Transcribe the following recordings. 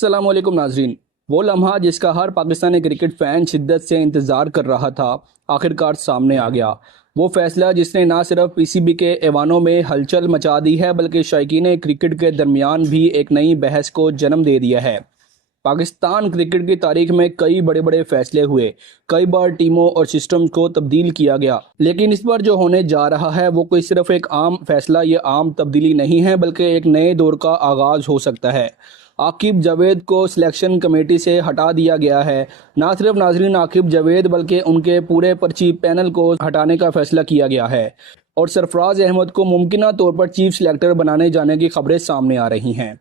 अस्सलाम वालेकुम नाजरीन। वो लम्हा जिसका हर पाकिस्तानी क्रिकेट फ़ैन शिद्दत से इंतज़ार कर रहा था आखिरकार सामने आ गया। वो फैसला जिसने ना सिर्फ पीसीबी के ऐवानों में हलचल मचा दी है बल्कि शायकीन क्रिकेट के दरमियान भी एक नई बहस को जन्म दे दिया है। पाकिस्तान क्रिकेट की तारीख में कई बड़े बड़े फैसले हुए, कई बार टीमों और सिस्टम्स को तब्दील किया गया, लेकिन इस बार जो होने जा रहा है वो कोई सिर्फ एक आम फैसला या आम तब्दीली नहीं है बल्कि एक नए दौर का आगाज़ हो सकता है। आकिब जावेद को सिलेक्शन कमेटी से हटा दिया गया है। ना सिर्फ नाजरीन आकिब जावेद बल्कि उनके पूरे पर्ची पैनल को हटाने का फैसला किया गया है और सरफराज अहमद को मुमकिना तौर पर चीफ सिलेक्टर बनाने जाने की खबरें सामने आ रही हैं।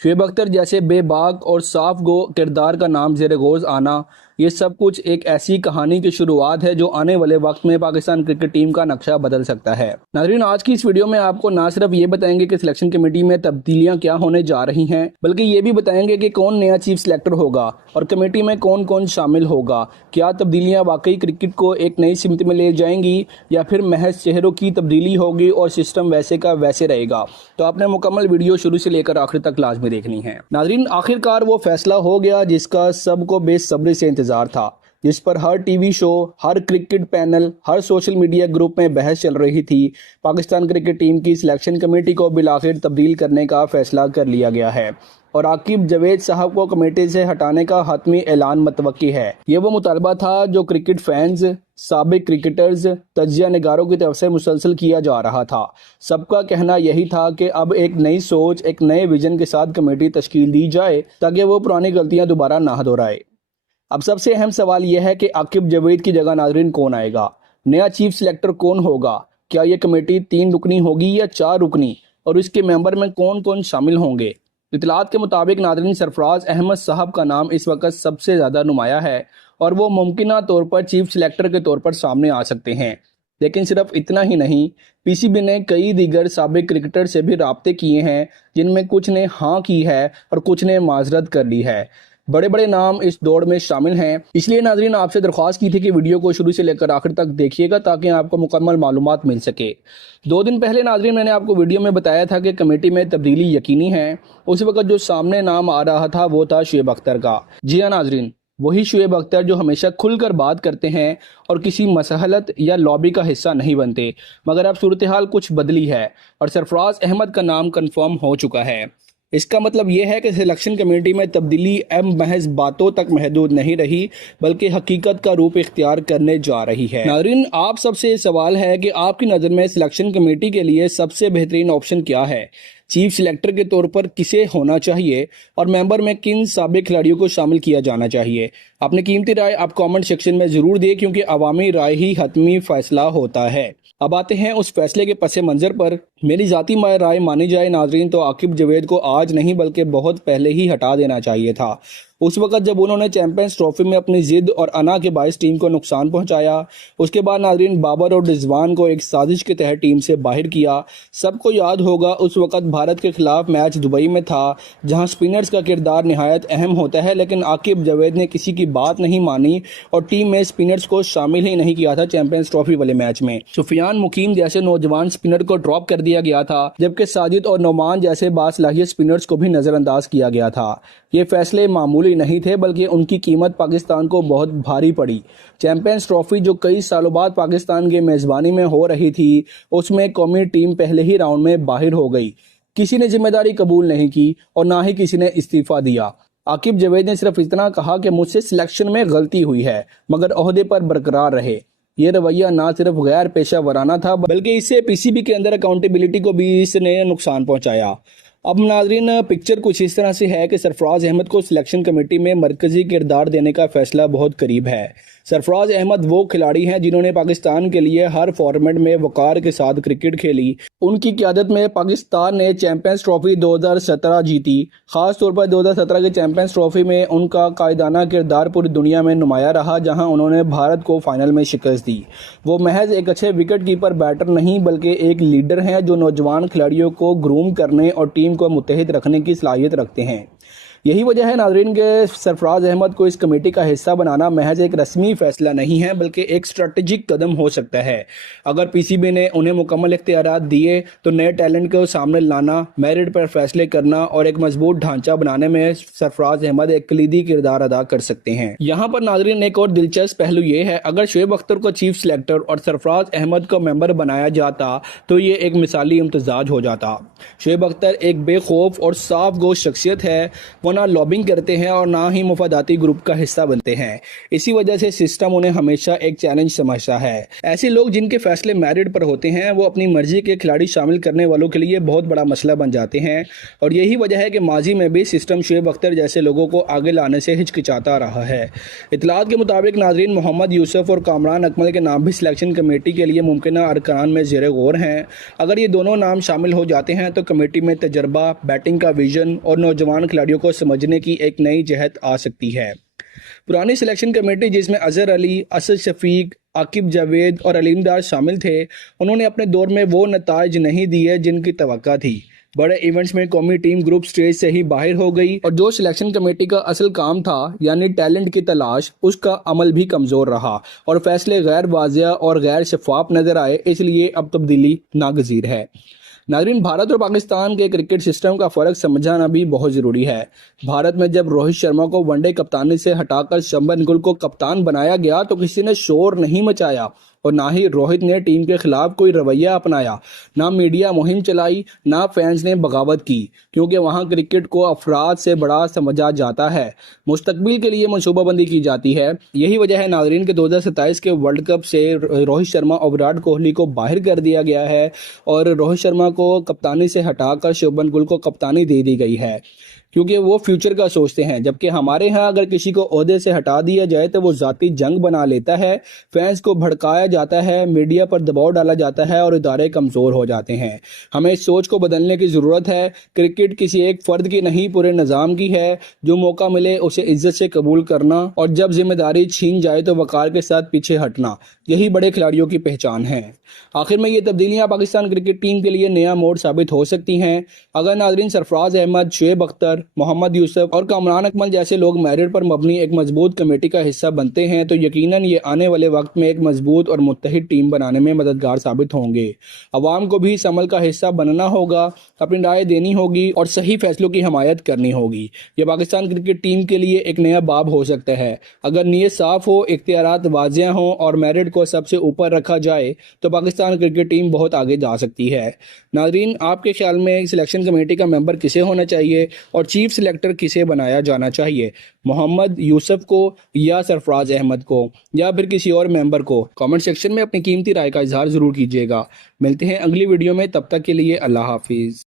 शुएब अख्तर जैसे बेबाक और साफ गो किरदार का नाम ज़ेर गौज़ आना, ये सब कुछ एक ऐसी कहानी की शुरुआत है जो आने वाले वक्त में पाकिस्तान क्रिकेट टीम का नक्शा बदल सकता है। नाज़रीन, आज की इस वीडियो में आपको ना सिर्फ ये बताएंगे कि सिलेक्शन कमेटी में तब्दीलियां क्या होने जा रही हैं, बल्कि ये भी बताएंगे कि कौन नया चीफ सिलेक्टर होगा और कमेटी में कौन कौन शामिल होगा। क्या तब्दीलियां वाकई क्रिकेट को एक नई सिमत में ले जाएंगी या फिर महज चेहरों की तब्दीली होगी और सिस्टम वैसे का वैसे रहेगा। तो आपने मुकम्मल वीडियो शुरू से लेकर आखिर तक लाजमी देखनी है। नाज़रीन, आखिरकार वो फैसला हो गया जिसका सबको बेसब्री से इंतजार था, जिस पर हर टीवी शो, हर क्रिकेट पैनल, हर सोशल मीडिया ग्रुप में बहस चल रही थी। पाकिस्तान क्रिकेट टीम की सिलेक्शन कमेटी को बिलाखिर तब्दील करने का फैसला कर लिया गया है और आकिब जावेद साहब को कमेटी से हटाने का हतमी ऐलान मतवक्की है। ये वो मुतालबा था जो क्रिकेट फैंस, साबिक क्रिकेटर्स, तज्जिया निगारों की तरफ से मुसलसल किया जा रहा था। सबका कहना यही था कि अब एक नई सोच, एक नए विजन के साथ कमेटी तश्कील दी जाए ताकि वो पुरानी गलतियां दोबारा ना दोहराए। अब सबसे अहम सवाल यह है कि आकिब जावेद की जगह नाजरीन कौन आएगा, नया चीफ सिलेक्टर कौन होगा, क्या ये कमेटी 3 रुकनी होगी या 4 रुकनी, और इसके मेंबर में कौन कौन शामिल होंगे। इतलात के मुताबिक नाजरीन सरफराज अहमद साहब का नाम इस वक्त सबसे ज़्यादा नुमाया है और वो मुमकिना तौर पर चीफ सिलेक्टर के तौर पर सामने आ सकते हैं। लेकिन सिर्फ इतना ही नहीं, पीसीबी ने कई दीगर साबिक क्रिकेटर से भी राब्ते किए हैं, जिनमें कुछ ने हाँ की है और कुछ ने माजरत कर ली है। बड़े बड़े नाम इस दौड़ में शामिल हैं। इसलिए नाजरीन आपसे दरख्वास्त की थी कि वीडियो को शुरू से लेकर आखिर तक देखिएगा ताकि आपको मुकम्मल मालूमात मिल सके। 2 दिन पहले नाजरीन मैंने आपको वीडियो में बताया था कि कमेटी में तब्दीली यकीनी है। उस वक्त जो सामने नाम आ रहा था वो था शुएब अख्तर का। जी हाँ नाजरीन, वही शुएब अख्तर जो हमेशा खुलकर बात करते हैं और किसी मसहलत या लॉबी का हिस्सा नहीं बनते। मगर अब सूरत हाल कुछ बदली है और सरफराज अहमद का नाम कन्फर्म हो चुका है। इसका मतलब यह है कि सिलेक्शन कमेटी में तब्दीली अब महज बातों तक महदूद नहीं रही बल्कि हकीकत का रूप इख्तियार करने जा रही है। नाज़रीन, आप सबसे सवाल है कि आपकी नज़र में सिलेक्शन कमेटी के लिए सबसे बेहतरीन ऑप्शन क्या है, चीफ सिलेक्टर के तौर पर किसे होना चाहिए और मेंबर में किन साबिक खिलाड़ियों को शामिल किया जाना चाहिए। अपनी कीमती राय आप कमेंट सेक्शन में ज़रूर दें क्योंकि अवामी राय ही हतमी फैसला होता है। अब आते हैं उस फैसले के पस मंज़र पर। मेरी ज़ाती राय मानी जाए नाजरीन तो आकिब जावेद को आज नहीं बल्कि बहुत पहले ही हटा देना चाहिए था। उस वक्त जब उन्होंने चैंपियंस ट्रॉफी में अपनी जिद और अना के बायस टीम को नुकसान पहुंचाया। उसके बाद नाजरीन बाबर और रिजवान को एक साजिश के तहत टीम से बाहर किया। सबको याद होगा उस वक्त भारत के खिलाफ मैच दुबई में था जहां स्पिनर्स का किरदार निहायत अहम होता है, लेकिन आकिब जावेद ने किसी की बात नहीं मानी और टीम में स्पिनर्स को शामिल ही नहीं किया था। चैंपियंस ट्रॉफी वाले मैच में सुफियान मुकीम जैसे नौजवान स्पिनर को ड्रॉप कर दिया गया था, जबकि साजिद और नोमान जैसे बासलाहियत स्पिनर्स को भी नजरअंदाज किया गया था। ये फैसले मामूली नहीं थे बल्कि उनकी कीमत पाकिस्तान को बहुत भारी पड़ी। चैंपियंस ट्रॉफी जो कई सालों बाद पाकिस्तान की मेज़बानी में हो रही थी, उसमें कौमी टीम पहले ही राउंड में बाहर हो गई। किसी ने जिम्मेदारी कबूल नहीं की और ना ही किसी ने इस्तीफा दिया। आकिब जावेद ने सिर्फ इतना कहा कि मुझसे सिलेक्शन में गलती हुई है मगर ओहदे पर बरकरार रहे। ये रवैया ना सिर्फ गैर पेशा वराना था बल्कि इससे पीसीबी के अंदर अकाउंटेबिलिटी को भी इसने नुकसान पहुंचाया। अब नाजरीन पिक्चर कुछ इस तरह से है कि सरफराज अहमद को सिलेक्शन कमेटी में मरकजी किरदार देने का फैसला बहुत करीब है। सरफराज अहमद वो खिलाड़ी हैं जिन्होंने पाकिस्तान के लिए हर फॉर्मेट में वकार के साथ क्रिकेट खेली। उनकी क़यादत में पाकिस्तान ने चैंपियंस ट्रॉफी 2017 जीती। ख़ास तौर पर 2017 की चैंपियंस ट्रॉफी में उनका कायदाना किरदार पूरी दुनिया में नुमाया रहा, जहां उन्होंने भारत को फाइनल में शिकस्त दी। वो महज एक अच्छे विकेट कीपर बैटर नहीं बल्कि एक लीडर हैं जो नौजवान खिलाड़ियों को ग्रूम करने और टीम को मुत्तहिद रखने की सलाहियत रखते हैं। یہی وجہ ہے ناظرین کہ سرفراز احمد کو اس کمیٹی کا حصہ بنانا محض ایک رسمی فیصلہ نہیں ہے بلکہ ایک اسٹریٹجک قدم ہو سکتا ہے۔ اگر پی سی بی نے انہیں مکمل اختیارات دیے تو نئے ٹیلنٹ کو سامنے لانا، میرٹ پر فیصلے کرنا اور ایک مضبوط ڈھانچہ بنانے میں سرفراز احمد ایک کلیدی کردار ادا کر سکتے ہیں۔ یہاں پر ناظرین ایک اور دلچسپ پہلو یہ ہے، اگر شعیب اختر کو چیف سلیکٹر اور سرفراز احمد کو ممبر بنایا جاتا تو یہ ایک مثالی امتزاج ہو جاتا۔ شعیب اختر ایک بے خوف اور صاف گوش شخصیت ہے، وہ نہ لابنگ کرتے ہیں اور نہ ہی مفاداتی گروپ کا حصہ بنتے ہیں۔ اسی وجہ سے سسٹم انہیں ہمیشہ ایک چیلنج سمجھتا ہے۔ ایسے لوگ جن کے فیصلے میرٹ پر ہوتے ہیں وہ اپنی مرضی کے کھلاڑی شامل کرنے والوں کے لیے بہت بڑا مسئلہ بن جاتے ہیں، اور یہی وجہ ہے کہ ماضی میں بھی سسٹم شعیب اختر جیسے لوگوں کو آگے لانے سے ہچکچاتا رہا ہے۔ اطلاعات کے مطابق ناظرین محمد یوسف اور کامران اکمل کے نام بھی سلیکشن کمیٹی کے لیے ممکنہ ارکان میں زیر غور ہیں۔ اگر یہ دونوں نام شامل ہو جاتے ہیں تو کمیٹی میں تجربہ، بیٹنگ کا ویژن اور نوجوان کھلاڑیوں کو سمجھنے کی ایک نئی جہت آ سکتی ہے۔ پرانی سلیکشن کمیٹی جس میں اظہر علی، اسد شفیق، عاقب جاوید اور علیم ڈار شامل تھے، انہوں نے اپنے دور میں وہ نتائج نہیں دیے جن کی توقع تھی۔ بڑے ایونٹس میں قومی ٹیم گروپ سٹیج سے ہی باہر ہو گئی اور جو سلیکشن کمیٹی کا اصل کام تھا یعنی ٹیلنٹ کی تلاش، اس کا عمل بھی کمزور رہا اور فیصلے غیر واضح اور غیر شفاف نظر آئے، اس لیے اب تبدیلی ناگزیر ہے۔ ناظرین، بھارت اور پاکستان کے کرکٹ سسٹم کا فرق سمجھنا بھی بہت ضروری ہے۔ بھارت میں جب روہت شرما کو ون ڈے کپتانی سے ہٹا کر شبمن گل کو کپتان بنایا گیا تو کسی نے شور نہیں مچایا اور نہ ہی روہت نے ٹیم کے خلاف کوئی رویہ اپنایا، نہ میڈیا مہم چلائی، نہ فینز نے بغاوت کی، کیونکہ وہاں کرکٹ کو افراد سے بڑا سمجھا جاتا ہے، مستقبل کے لیے منصوبہ بندی کی جاتی ہے۔ یہی وجہ ہے ناظرین کہ 2027 کے ورلڈ کپ سے روہت شرما اور وراٹ کوہلی کو باہر کر دیا گیا ہے اور روہت شرما کو کپتانی سے ہٹا کر شبمن گل کو کپتانی دے دی گئی ہے، کیونکہ وہ فیوچر کا سوچتے ہیں، جبکہ ہمارے ہاں اگر کسی کو عہدے سے ہٹا دیا جائے تو وہ ذاتی جنگ بنا لیتا ہے، فینس کو بھڑکایا جاتا ہے، میڈیا پر دباؤ ڈالا جاتا ہے اور ادارے کمزور ہو جاتے ہیں۔ ہمیں اس سوچ کو بدلنے کی ضرورت ہے۔ کرکٹ کسی ایک فرد کی نہیں، پورے نظام کی ہے۔ جو موقع ملے اسے عزت سے قبول کرنا اور جب ذمہ داری چھین جائے تو وقار کے ساتھ پیچھے ہٹنا، یہی بڑے کھلاڑیوں کی پہچان ہے۔ آخر میں یہ تبدیلیاں پاکستان کرکٹ ٹیم کے لیے نیا موڑ ثابت ہو سکتی ہیں۔ اگر ناظرین سرفراز احمد، شعیب اختر، محمد یوسف اور کامران اکمل جیسے لوگ میرٹ پر مبنی ایک مضبوط کمیٹی کا حصہ بنتے ہیں تو یقیناً یہ آنے والے وقت میں ایک مضبوط اور متحد ٹیم بنانے میں مددگار ثابت ہوں گے۔ عوام کو بھی اس عمل کا حصہ بننا ہوگا، اپنی رائے دینی ہوگی اور صحیح فیصلوں کی حمایت کرنی ہوگی۔ یہ پاکستان کرکٹ ٹیم کے لیے ایک نیا باب ہو سکتا ہے۔ اگر نیت صاف ہو، اختیارات واضح ہوں اور میرٹ کو سب سے اوپر رکھا جائے تو پاکستان کرکٹ ٹیم بہت آگے جا سکتی ہے۔ ناظرین، آپ کے خیال میں سلیکشن کمیٹی کا ممبر کسے ہونا چاہیے اور چیف سلیکٹر کسے بنایا جانا چاہیے؟ محمد یوسف کو یا سرفراز احمد کو یا پھر کسی اور ممبر کو؟ کامنٹ سیکشن میں اپنی قیمتی رائے کا اظہار ضرور کیجیے گا۔ ملتے ہیں اگلی ویڈیو میں، تب تک کے لیے اللہ حافظ۔